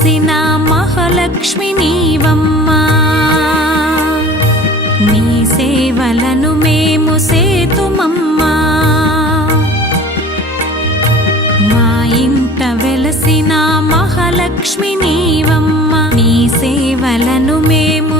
వెలసిన మహాలక్ష్మి నీవమ్మా. నీ సేవలను మేము సేతుమమ్మా. మా ఇంట వెలసిన మహాలక్ష్మి నీవమ్మ. నీ సేవలను మేము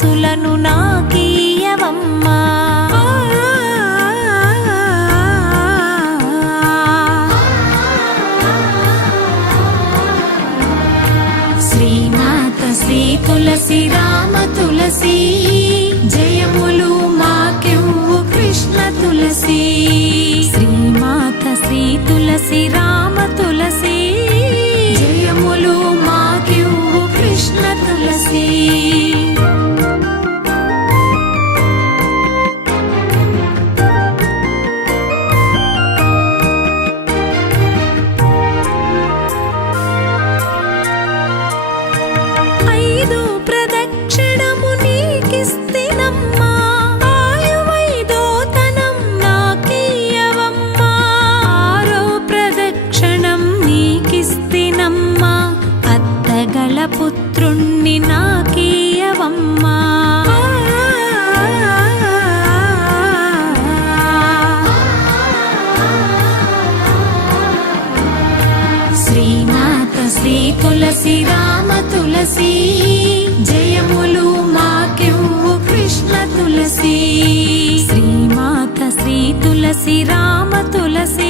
మనసులను నాకీయవమ్మా. శ్రీమాత శ్రీ తులసి రామ తులసి జయములు మాకెవ్వు కృష్ణ తులసి. శ్రీమాత శ్రీ తులసి రామ తులసి పుత్రుణ్ణి నాకీయవమ్మా. శ్రీనాథ శ్రీ తులసి రామ తులసి జయములు మాకెవ్వు కృష్ణ తులసి. శ్రీమాత శ్రీ తులసి రామ తులసి